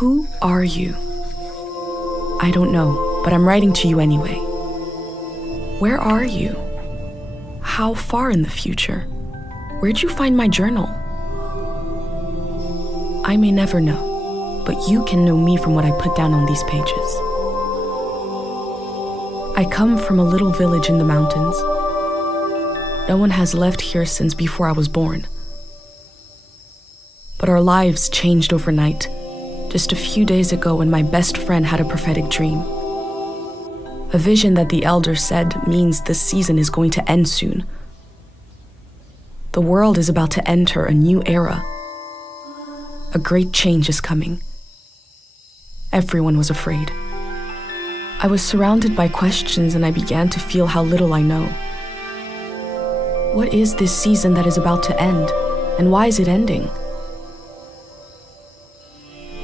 Who are you? I don't know, but I'm writing to you anyway. Where are you? How far in the future? Where'd you find my journal? I may never know, but you can know me from what I put down on these pages. I come from a little village in the mountains. No one has left here since before I was born. But our lives changed overnight, just a few days ago when my best friend had a prophetic dream. A vision that the elder said means the season is going to end soon. The world is about to enter a new era. A great change is coming. Everyone was afraid. I was surrounded by questions and I began to feel how little I know. What is this season that is about to end, and why is it ending?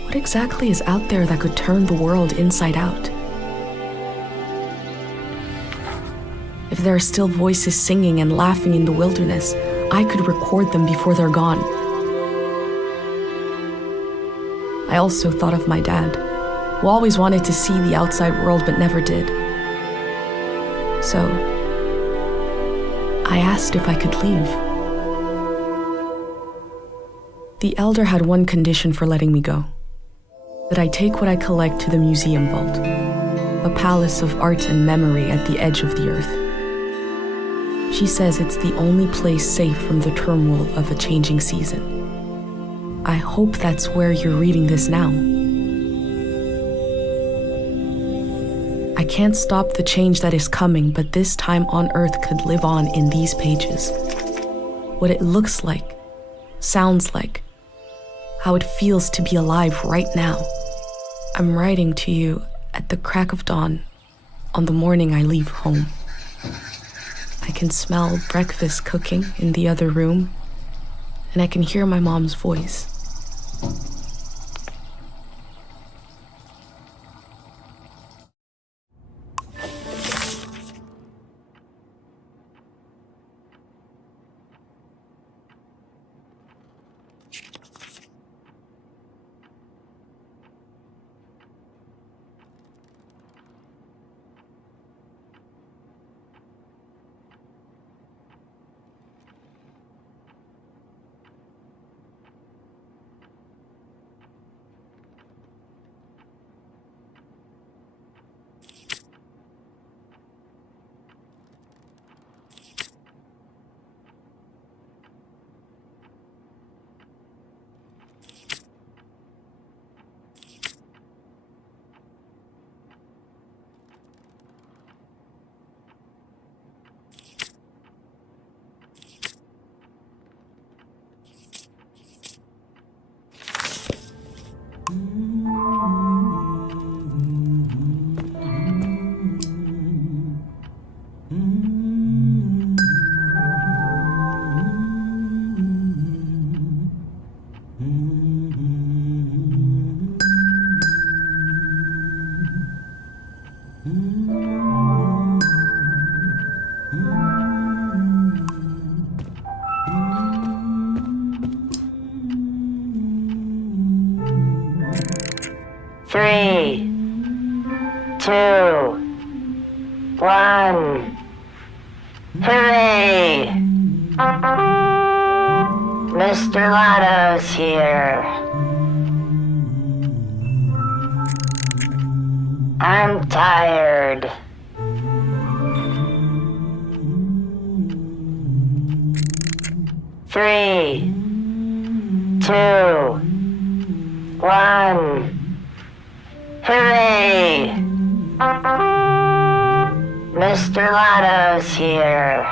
What exactly is out there that could turn the world inside out? If there are still voices singing and laughing in the wilderness, I could record them before they're gone. I also thought of my dad, who always wanted to see the outside world but never did. So, I asked if I could leave. The elder had one condition for letting me go: that I take what I collect to the museum vault, a palace of art and memory at the edge of the earth. She says it's the only place safe from the turmoil of a changing season. I hope that's where you're reading this now. I can't stop the change that is coming, but this time on Earth could live on in these pages. What it looks like, sounds like, how it feels to be alive right now. I'm writing to you at the crack of dawn on the morning I leave home. I can smell breakfast cooking in the other room, and I can hear my mom's voice. Three, two, one. Hooray! Mr. Lotto's here. I'm tired. Three, two, one. Hooray! Mr. Lotto's here.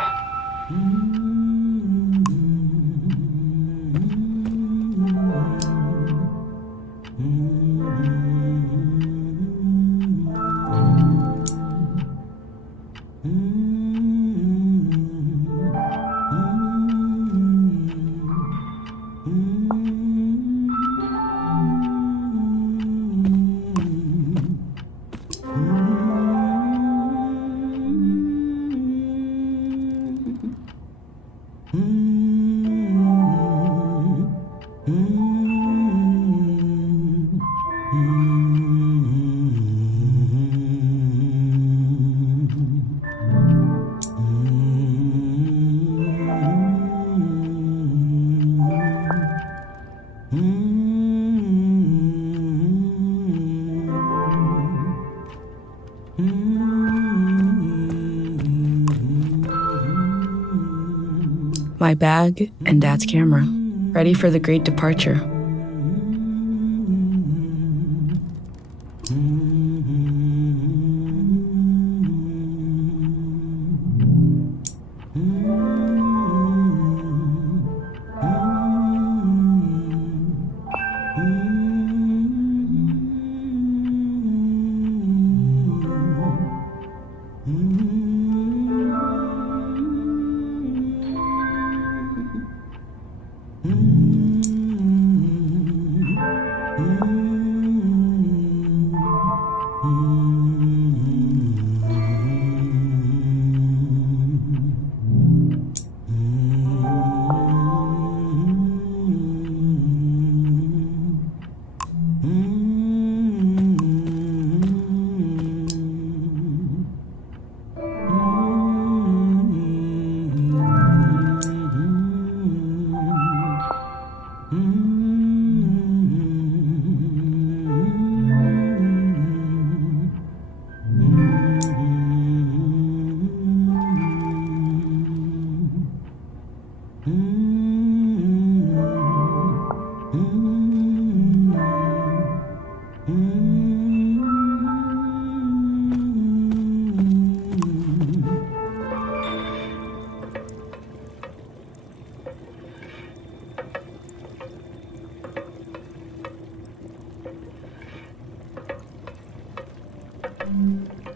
my bag, and Dad's camera, ready for the great departure.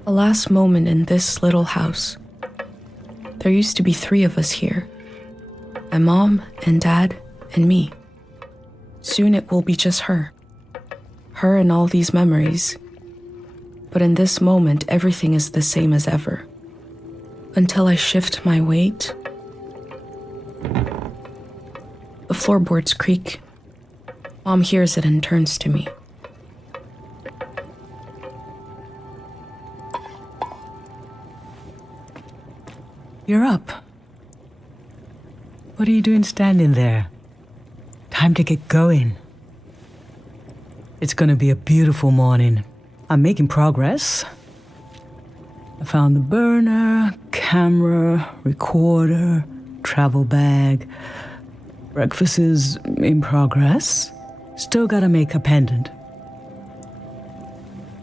The last moment in this little house. There used to be 3 of us here. My mom and Dad and me. Soon it will be just her. Her and all these memories. But in this moment, everything is the same as ever. Until I shift my weight. The floorboards creak. Mom hears it and turns to me. You're up. What are you doing standing there? Time to get going. It's gonna be a beautiful morning. I'm making progress. I found the burner, camera, recorder, travel bag. Breakfast is in progress. Still gotta make a pendant.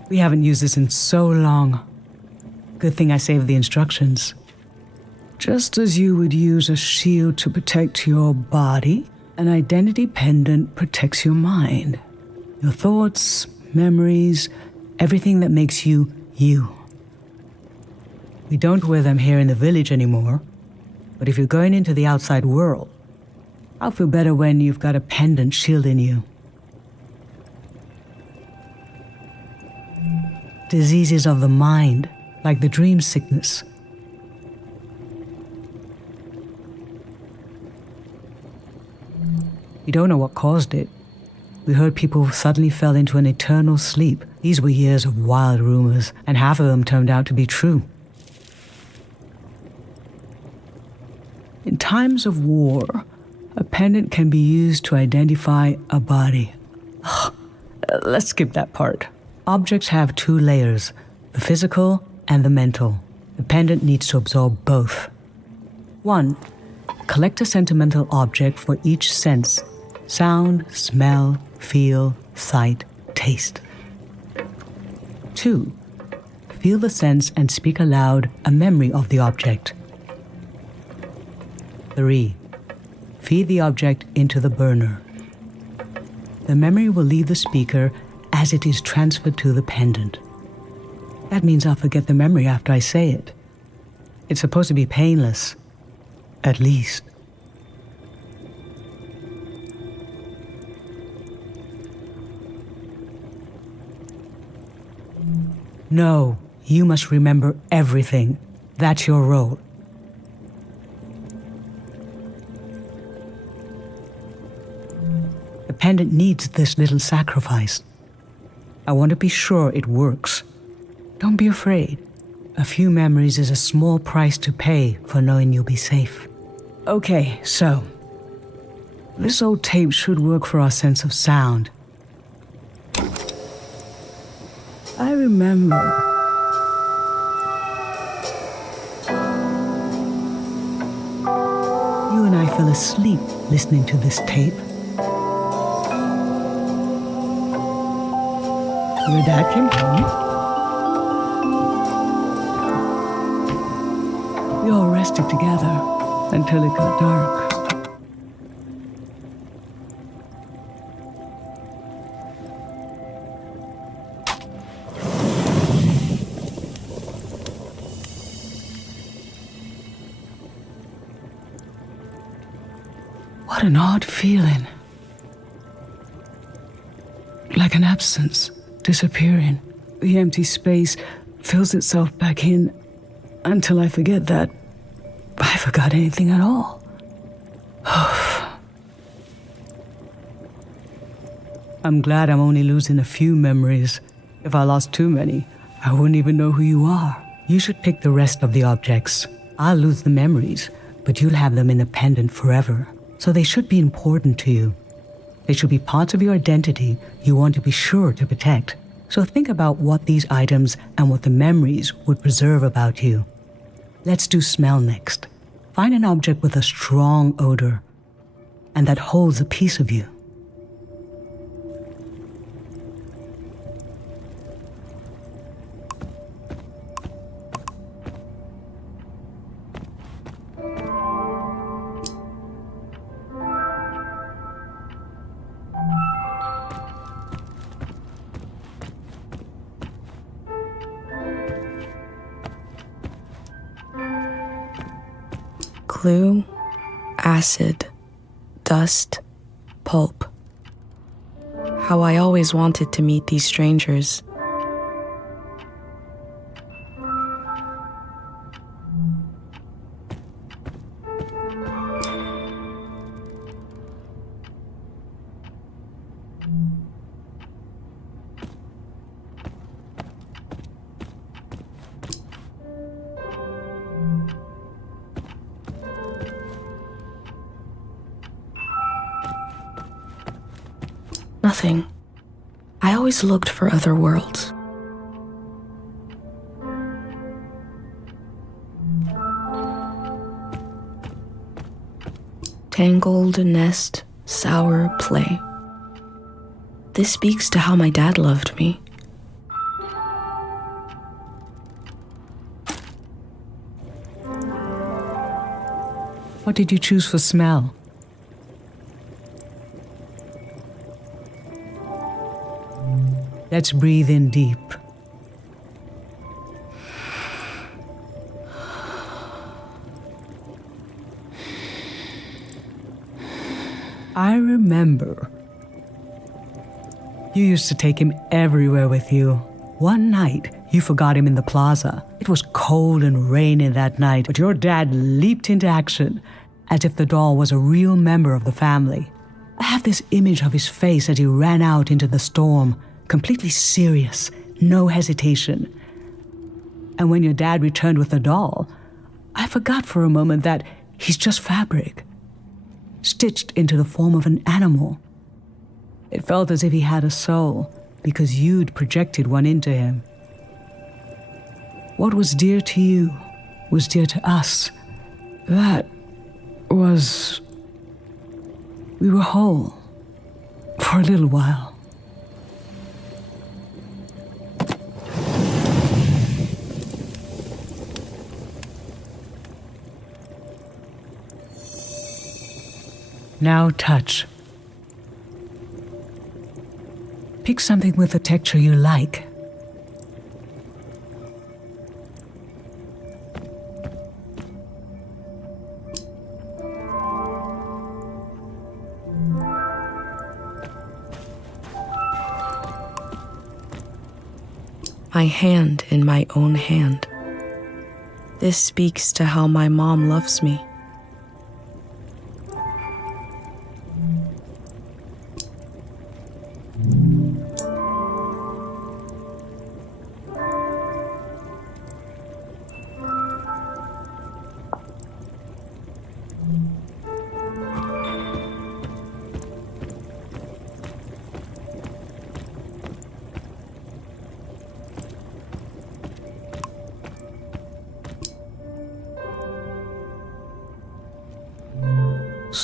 We haven't used this in so long. Good thing I saved the instructions. Just as you would use a shield to protect your body, an identity pendant protects your mind. Your thoughts, memories, everything that makes you, you. We don't wear them here in the village anymore, but if you're going into the outside world, I'll feel better when you've got a pendant shielding you. Diseases of the mind, like the dream sickness. We don't know what caused it. We heard people suddenly fell into an eternal sleep. These were years of wild rumors, and half of them turned out to be true. In times of war, a pendant can be used to identify a body. Let's skip that part. Objects have 2 layers, the physical and the mental. The pendant needs to absorb both. 1. Collect a sentimental object for each sense: sound, smell, feel, sight, taste. 2. Feel the sense and speak aloud a memory of the object. 3. Feed the object into the burner. The memory will leave the speaker as it is transferred to the pendant. That means I'll forget the memory after I say it. It's supposed to be painless, at least. No, you must remember everything. That's your role. The pendant needs this little sacrifice. I want to be sure it works. Don't be afraid. A few memories is a small price to pay for knowing you'll be safe. Okay, so this old tape should work for our sense of sound. I remember. You and I fell asleep listening to this tape. Your dad came home. We all rested together until it got dark. What an odd feeling. Like an absence, disappearing. The empty space fills itself back in until I forget that I forgot anything at all. I'm glad I'm only losing a few memories. If I lost too many, I wouldn't even know who you are. You should pick the rest of the objects. I'll lose the memories, but you'll have them independent forever. So they should be important to you. They should be parts of your identity you want to be sure to protect. So think about what these items and what the memories would preserve about you. Let's do smell next. Find an object with a strong odor and that holds a piece of you. Glue, acid, dust, pulp. How I always wanted to meet these strangers. Nothing. I always looked for other worlds. Tangled nest, sour play. This speaks to how my dad loved me. What did you choose for smell? Let's breathe in deep. I remember. You used to take him everywhere with you. One night, you forgot him in the plaza. It was cold and rainy that night, but your dad leaped into action as if the doll was a real member of the family. I have this image of his face as he ran out into the storm, completely serious, no hesitation. And when your dad returned with the doll, I forgot for a moment that he's just fabric, stitched into the form of an animal. It felt as if he had a soul, because you'd projected one into him. What was dear to you was dear to us. That was... We were whole for a little while. Now touch. Pick something with a texture you like. My hand in my own hand. This speaks to how my mom loves me.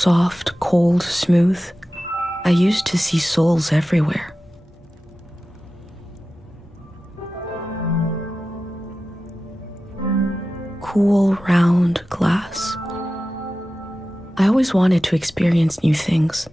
soft, cold, smooth. I used to see souls everywhere. Cool, round glass. I always wanted to experience new things.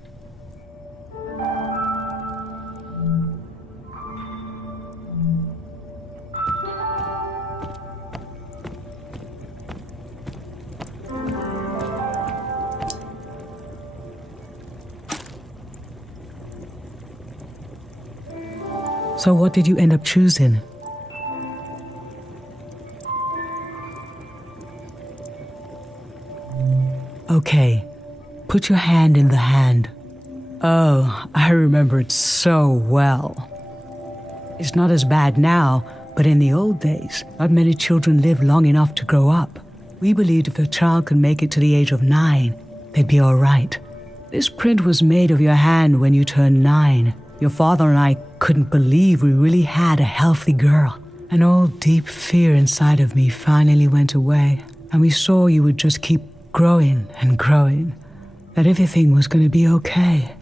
So what did you end up choosing? Okay, put your hand in the hand. Oh, I remember it so well. It's not as bad now, but in the old days, not many children lived long enough to grow up. We believed if a child could make it to the age of 9, they'd be all right. This print was made of your hand when you turned 9. Your father and I couldn't believe we really had a healthy girl. An old deep fear inside of me finally went away, and we saw you would just keep growing and growing, that everything was going to be okay.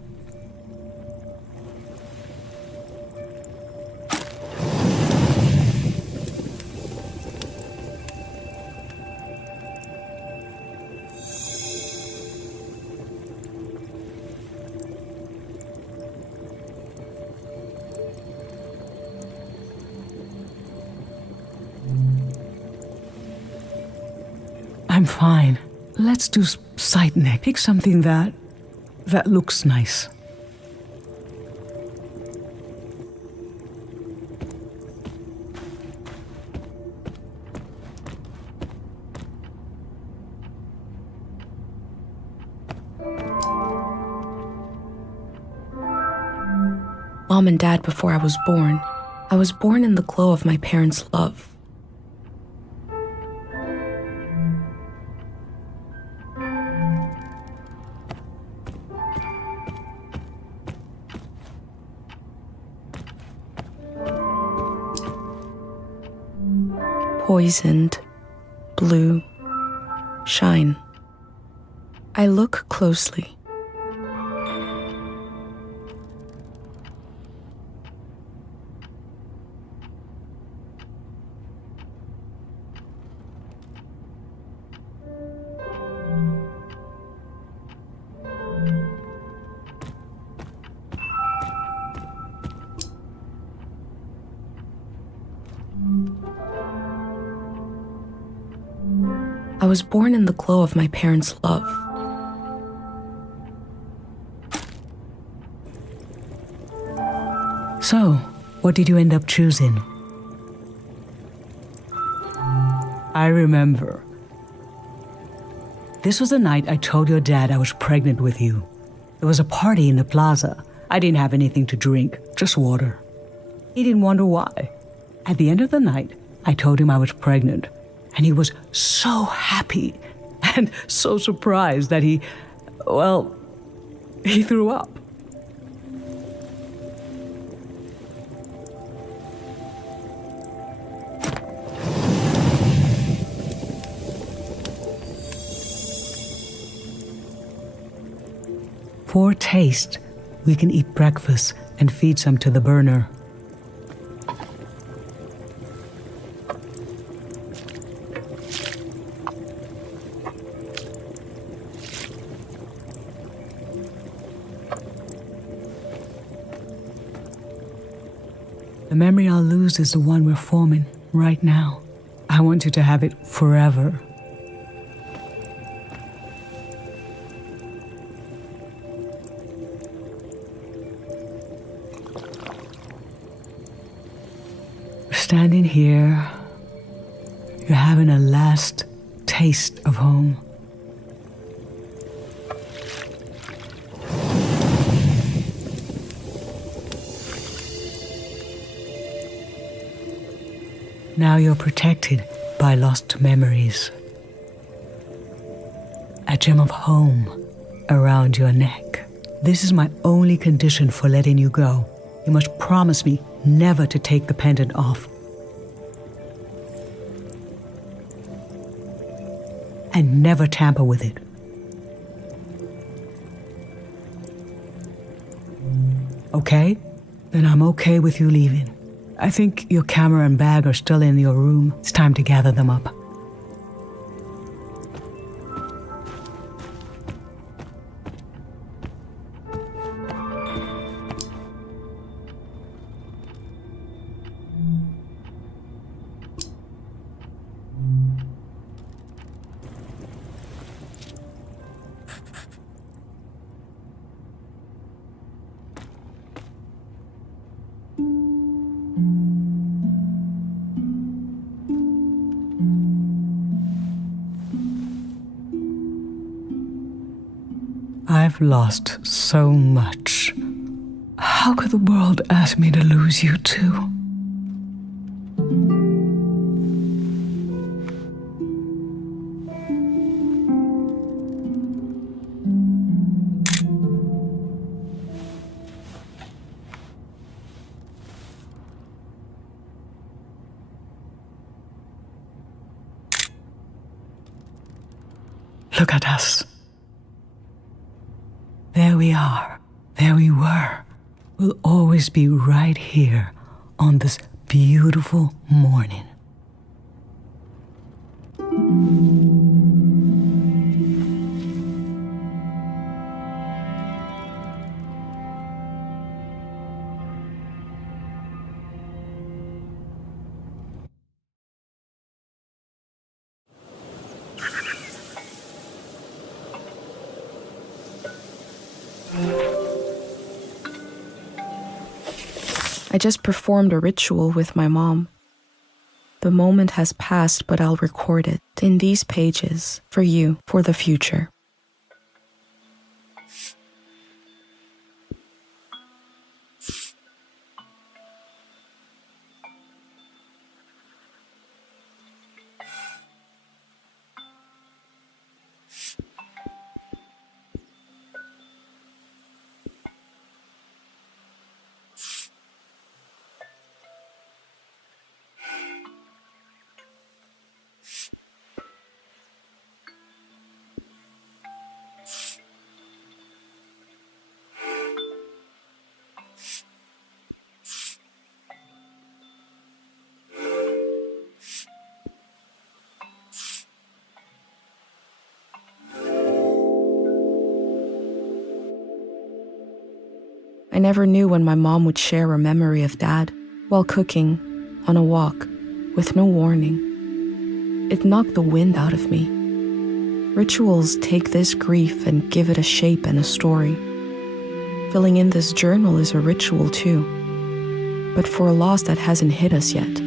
I'm fine. Let's do sightneck. Pick something that looks nice. Mom and Dad before I was born. I was born in the glow of my parents' love. Poisoned, blue, shine. I look closely. I was born in the glow of my parents' love. So, what did you end up choosing? I remember. This was the night I told your dad I was pregnant with you. There was a party in the plaza. I didn't have anything to drink, just water. He didn't wonder why. At the end of the night, I told him I was pregnant, and he was so happy and so surprised that he threw up. For taste, we can eat breakfast and feed some to the burner. The memory I'll lose is the one we're forming right now. I want you to have it forever. Standing here, you're having a last taste of home. Now you're protected by lost memories. A gem of home around your neck. This is my only condition for letting you go. You must promise me never to take the pendant off. And never tamper with it. okay? Then I'm okay with you leaving. I think your camera and bag are still in your room. It's time to gather them up. I've lost so much. How could the world ask me to lose you too? Look at us. There we are. There we were. We'll always be right here on this beautiful morning. I just performed a ritual with my mom. The moment has passed, but I'll record it in these pages for you for the future. I never knew when my mom would share a memory of Dad while cooking, on a walk, with no warning. It knocked the wind out of me. Rituals take this grief and give it a shape and a story. Filling in this journal is a ritual too, but for a loss that hasn't hit us yet.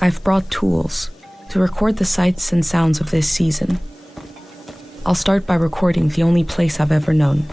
I've brought tools to record the sights and sounds of this season. I'll start by recording the only place I've ever known.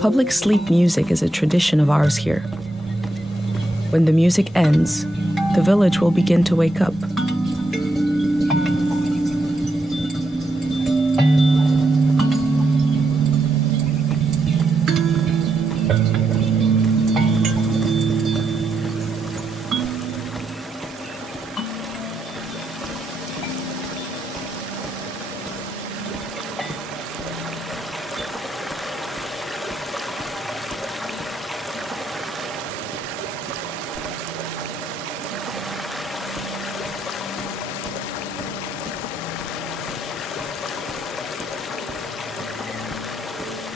Public sleep music is a tradition of ours here. When the music ends, the village will begin to wake up.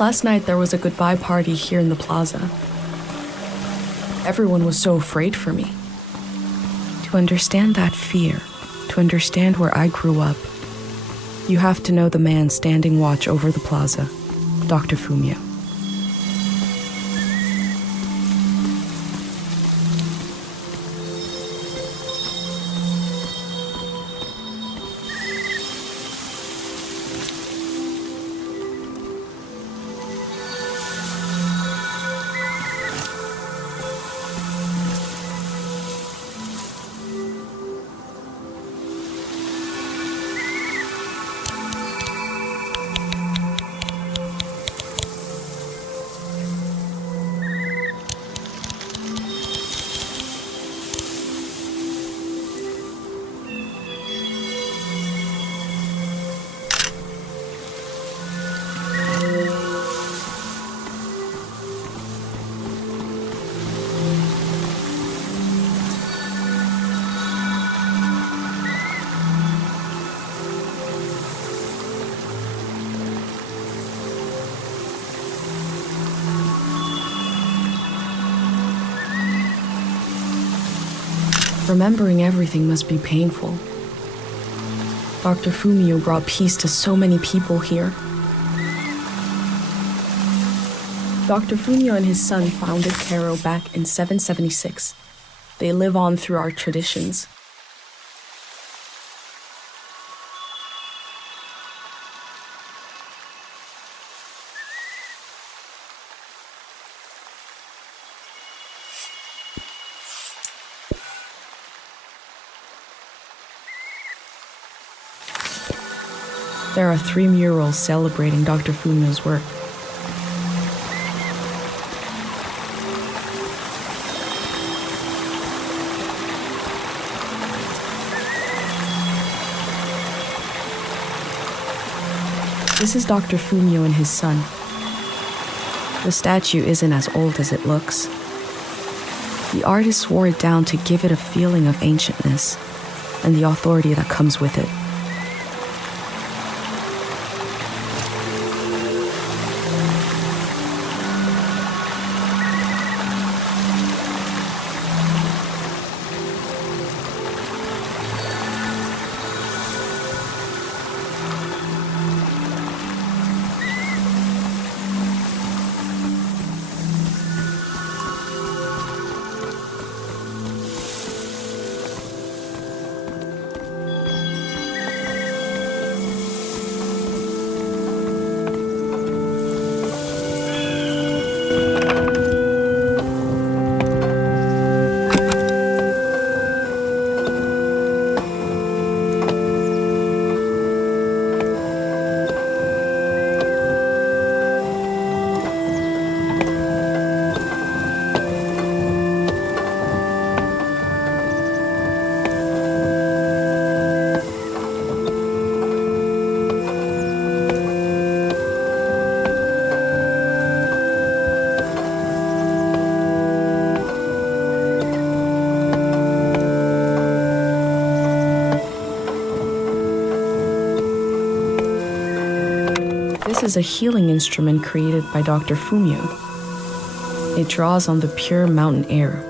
Last night there was a goodbye party here in the plaza. Everyone was so afraid for me. To understand that fear, to understand where I grew up, you have to know the man standing watch over the plaza, Dr. Fumio. Remembering everything must be painful. Dr. Fumio brought peace to so many people here. Dr. Fumio and his son founded Karo back in 776. They live on through our traditions. There are 3 murals celebrating Dr. Fumio's work. This is Dr. Fumio and his son. The statue isn't as old as it looks. The artist wore it down to give it a feeling of ancientness and the authority that comes with it. This is a healing instrument created by Dr. Fumio. It draws on the pure mountain air.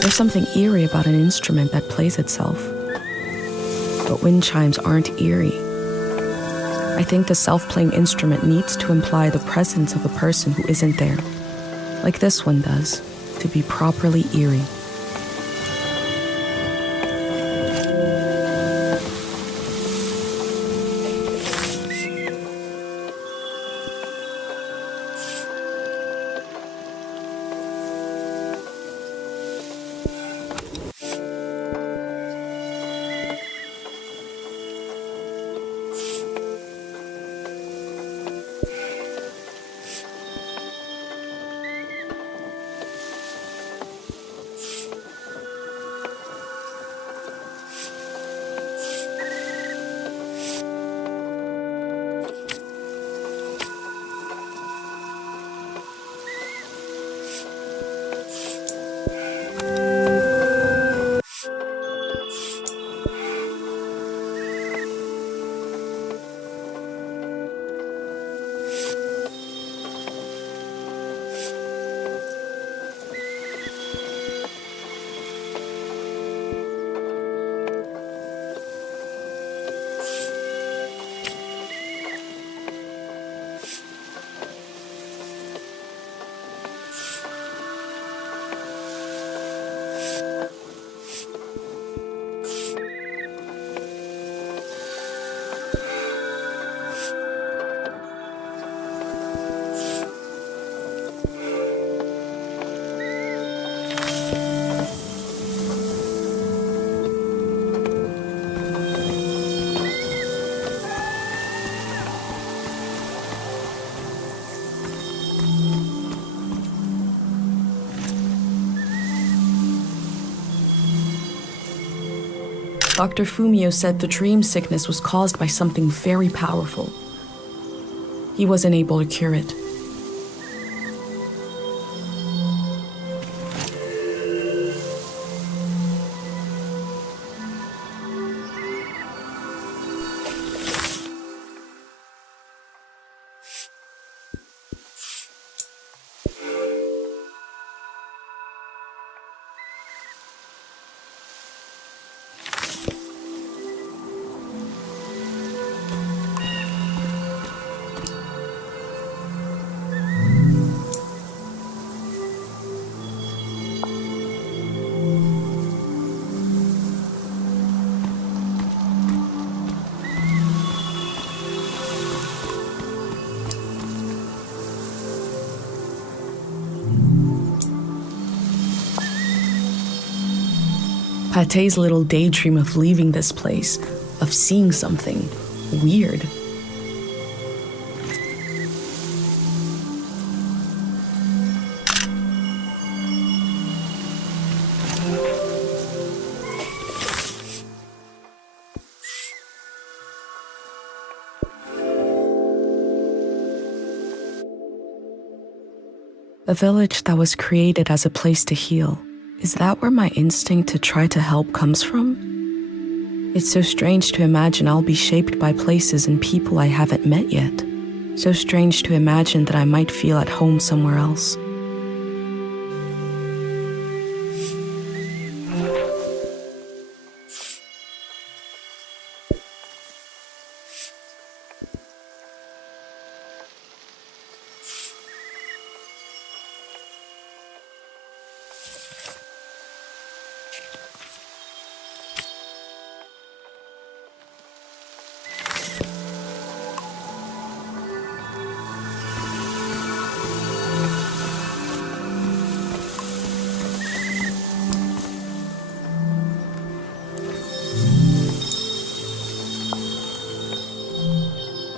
There's something eerie about an instrument that plays itself. But wind chimes aren't eerie. I think the self-playing instrument needs to imply the presence of a person who isn't there, like this one does, to be properly eerie. Dr. Fumio said the dream sickness was caused by something very powerful. He wasn't able to cure it. Pate's little daydream of leaving this place, of seeing something weird. A village that was created as a place to heal. Is that where my instinct to try to help comes from? It's so strange to imagine I'll be shaped by places and people I haven't met yet. So strange to imagine that I might feel at home somewhere else.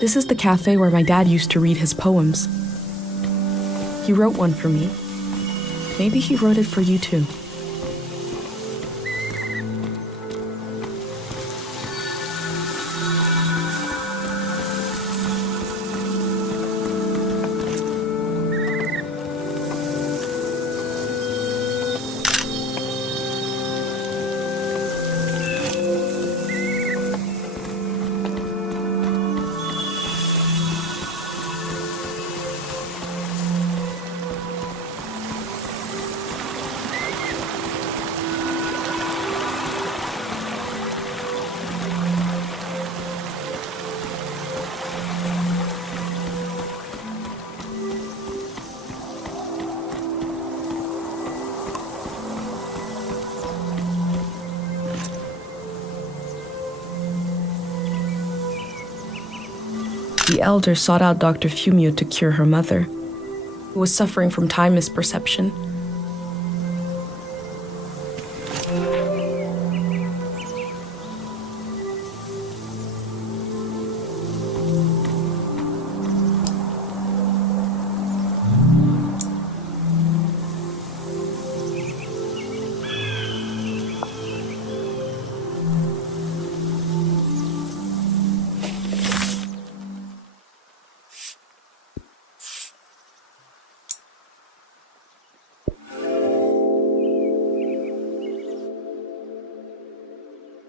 This is the cafe where my dad used to read his poems. He wrote one for me. Maybe he wrote it for you too. The elder sought out Dr. Fumio to cure her mother, who was suffering from time misperception.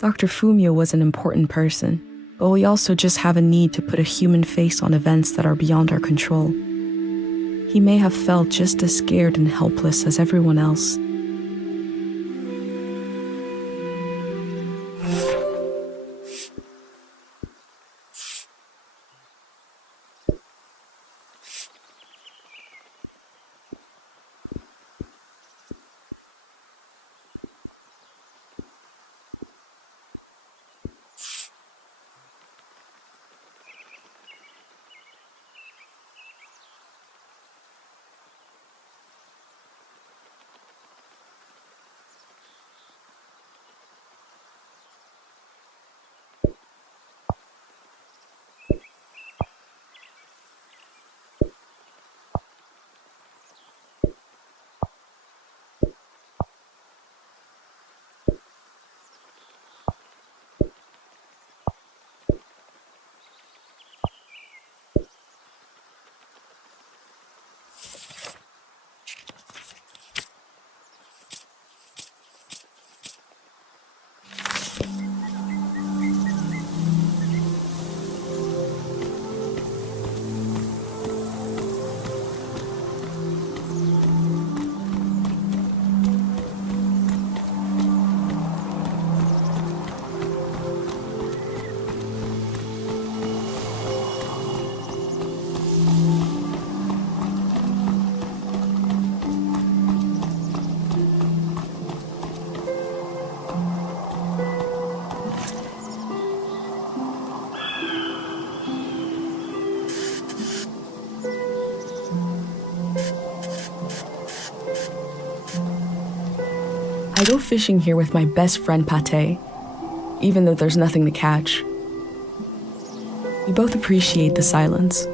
Dr. Fumio was an important person, but we also just have a need to put a human face on events that are beyond our control. He may have felt just as scared and helpless as everyone else. I go fishing here with my best friend Pate, even though there's nothing to catch. We both appreciate the silence.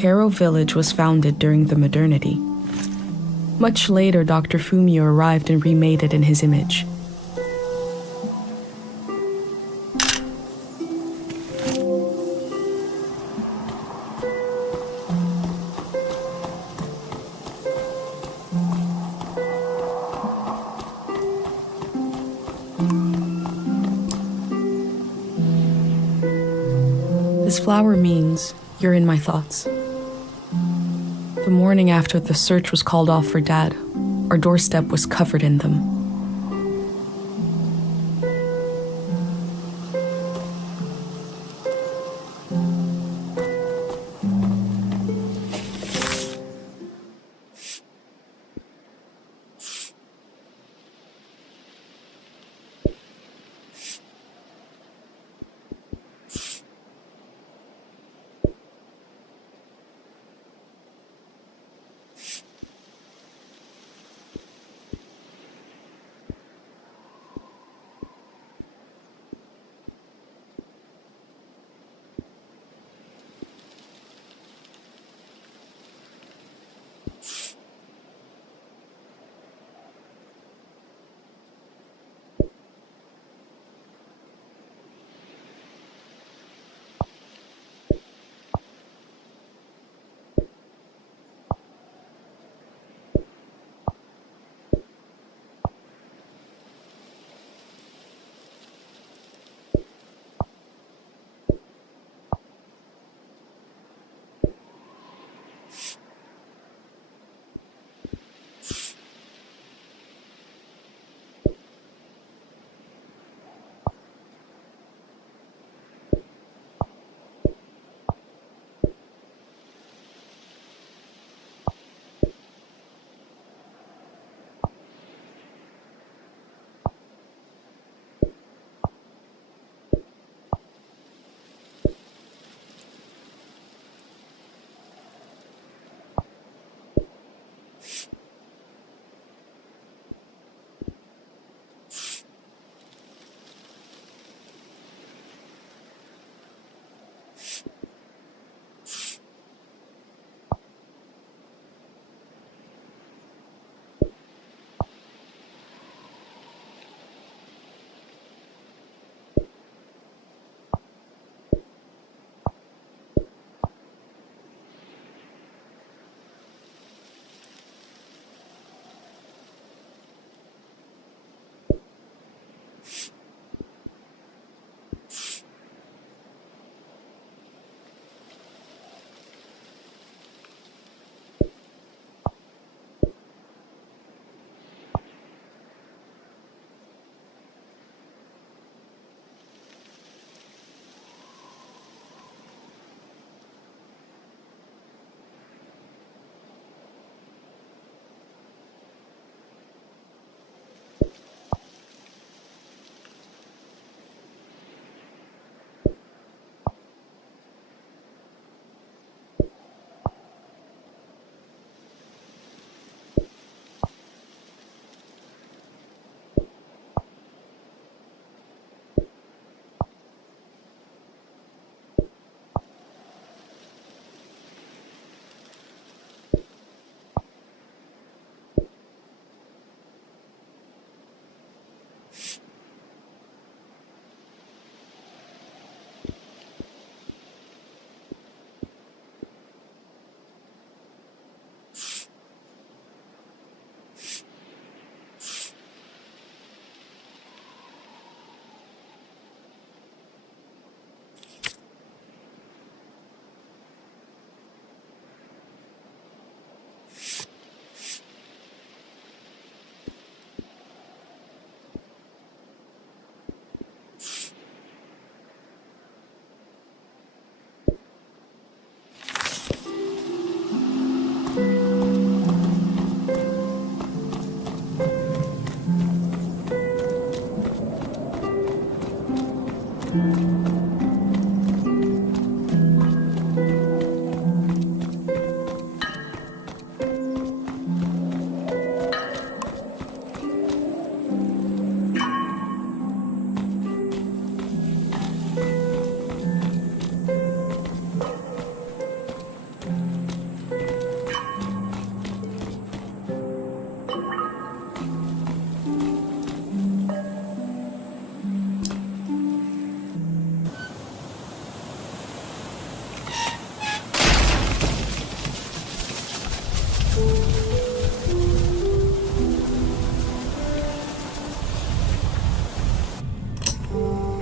Kero village was founded during the modernity. Much later, Dr. Fumio arrived and remade it in his image. This flower means you're in my thoughts. The morning after the search was called off for Dad, our doorstep was covered in them.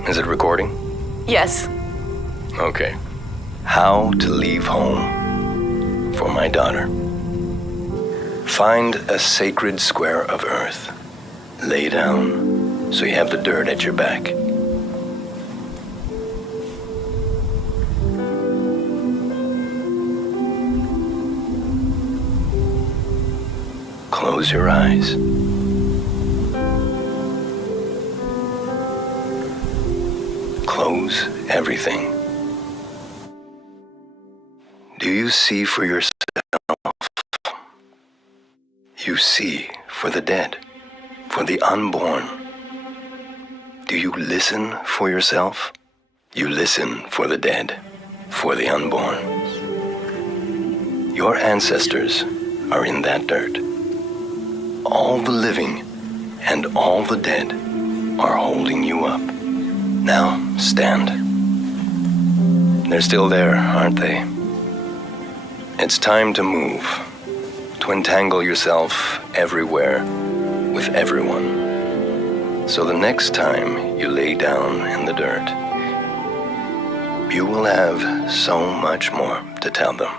Is it recording? Yes. Okay. How to leave home for my daughter. Find a sacred square of earth. Lay down so you have the dirt at your back. Close your eyes. Close everything. Do you see for yourself? You see for the dead, for the unborn. Do you listen for yourself? You listen for the dead, for the unborn. Your ancestors are in that dirt. All the living and all the dead are holding you up. Now, stand. They're still there, aren't they? It's time to move, to entangle yourself everywhere with everyone. So the next time you lay down in the dirt, you will have so much more to tell them.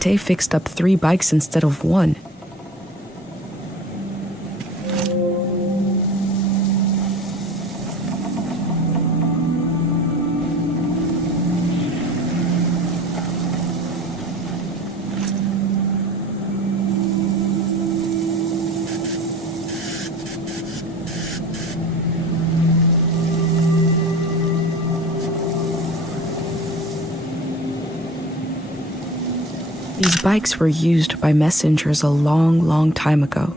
Tate fixed up 3 bikes instead of 1. These bikes were used by messengers a long, long time ago.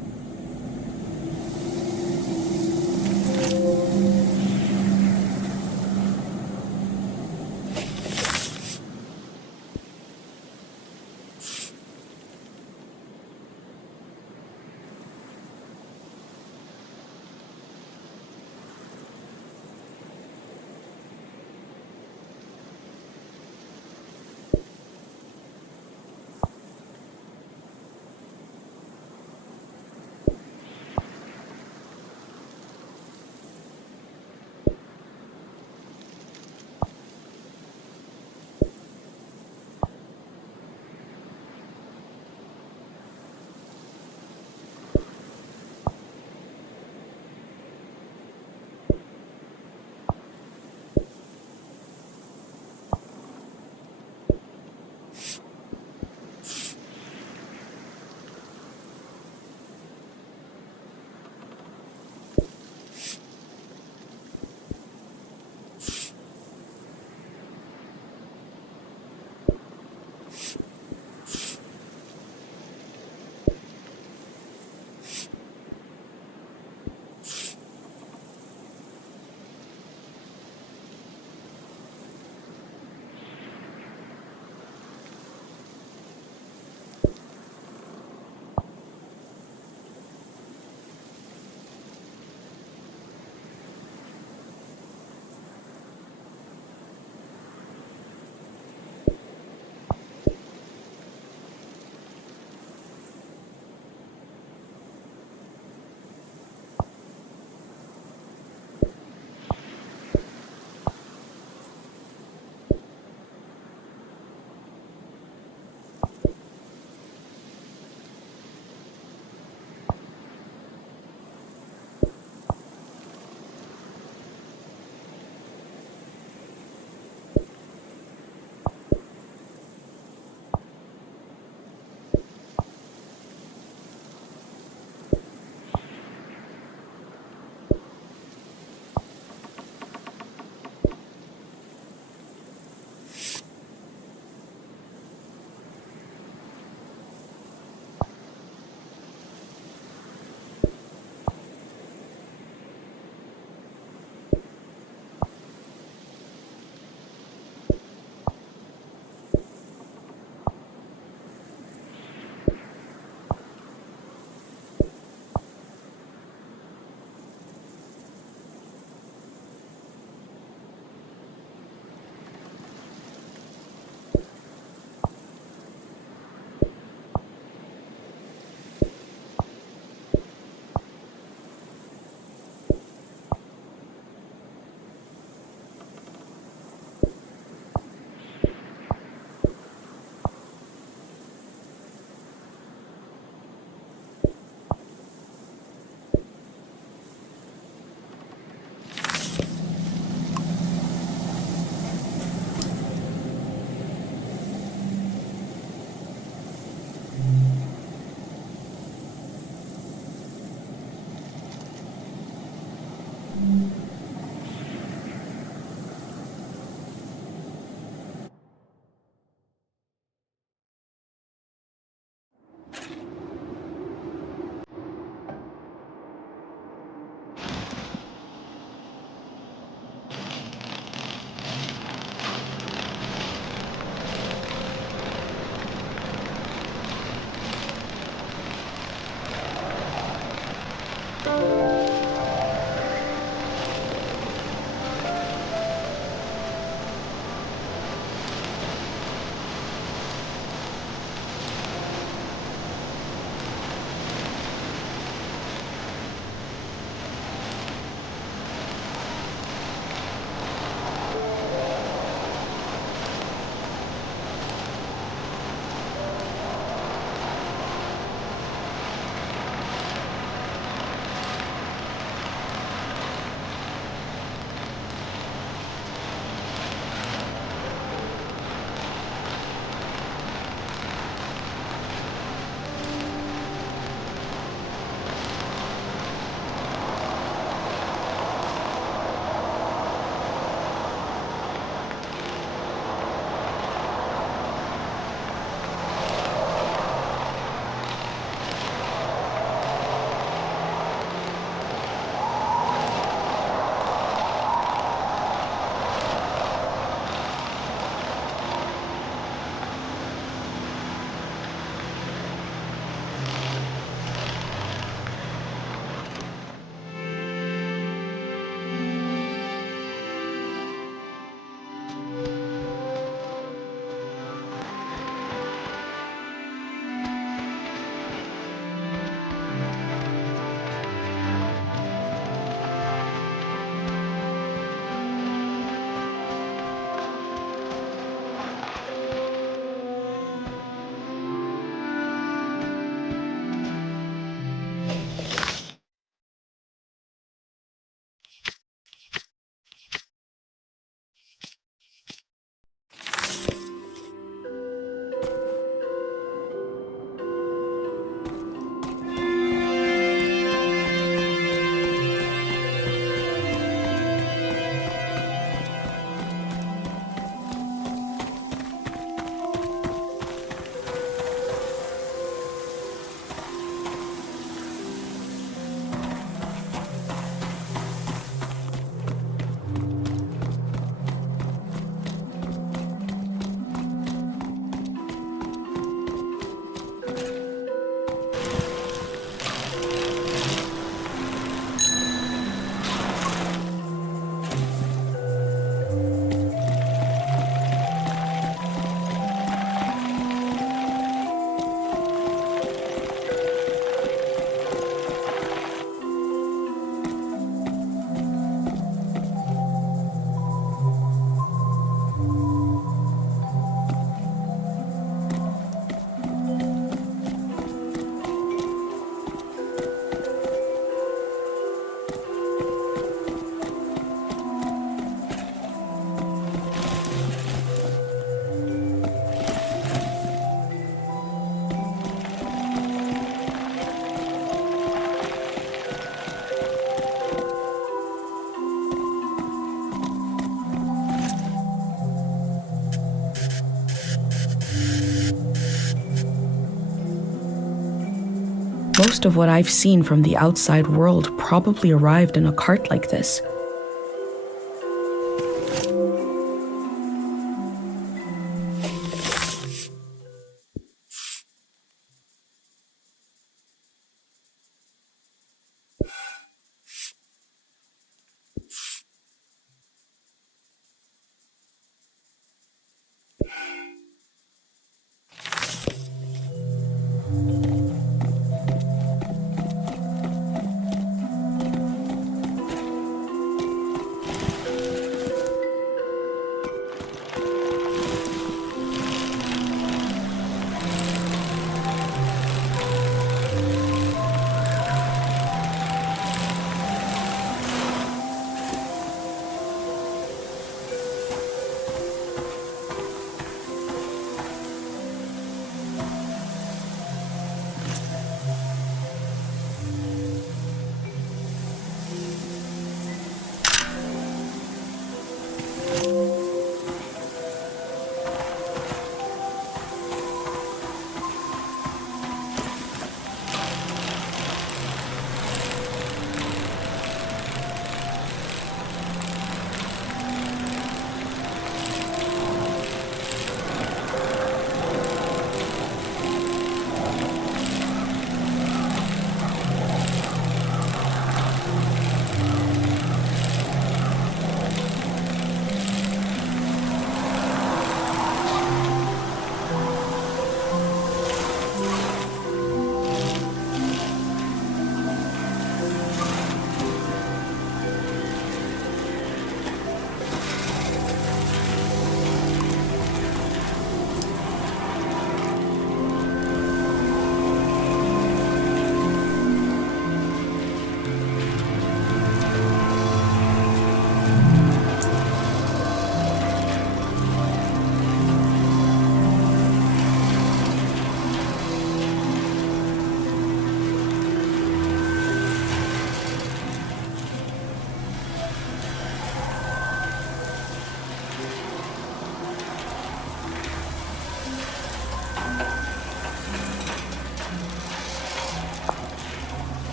most of what I've seen from the outside world probably arrived in a cart like this.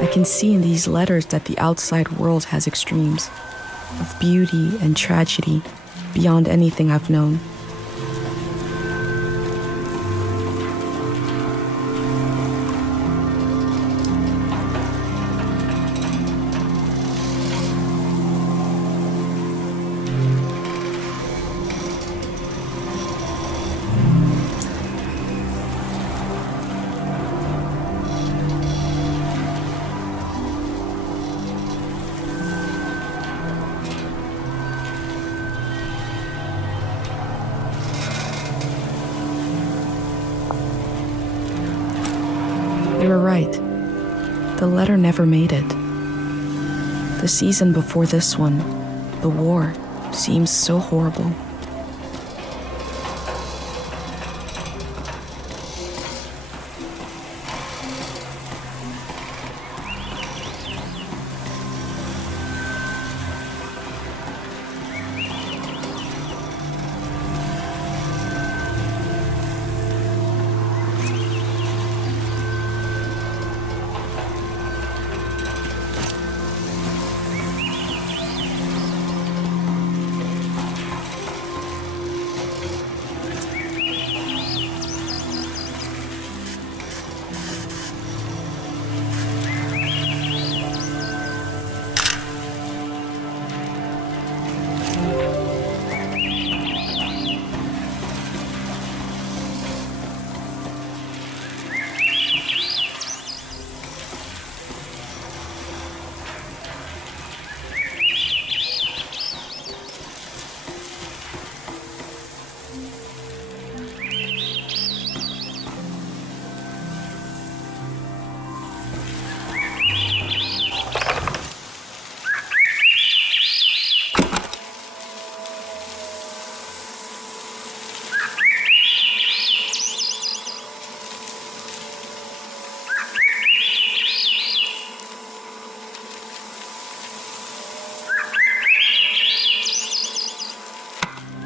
I can see in these letters that the outside world has extremes of beauty and tragedy beyond anything I've known. They were right. The letter never made it. The season before this one, the war, seems so horrible.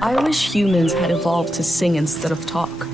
I wish humans had evolved to sing instead of talk.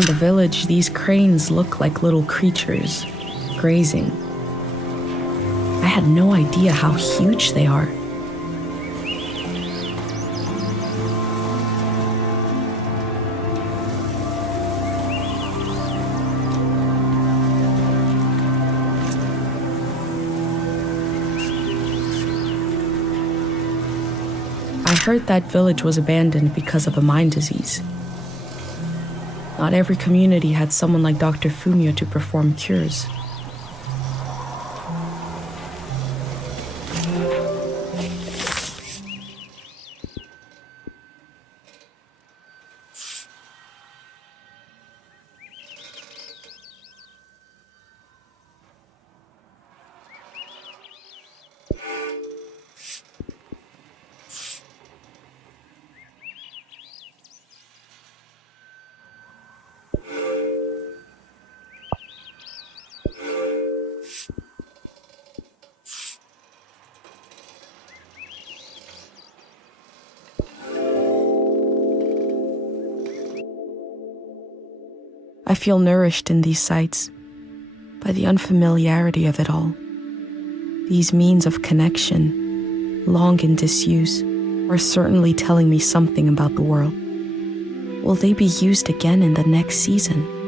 From the village, these cranes look like little creatures, grazing. I had no idea how huge they are. I heard that village was abandoned because of a Lyme disease. Not every community had someone like Dr. Fumio to perform cures. I feel nourished in these sights by the unfamiliarity of it all. These means of connection, long in disuse, are certainly telling me something about the world. Will they be used again in the next season?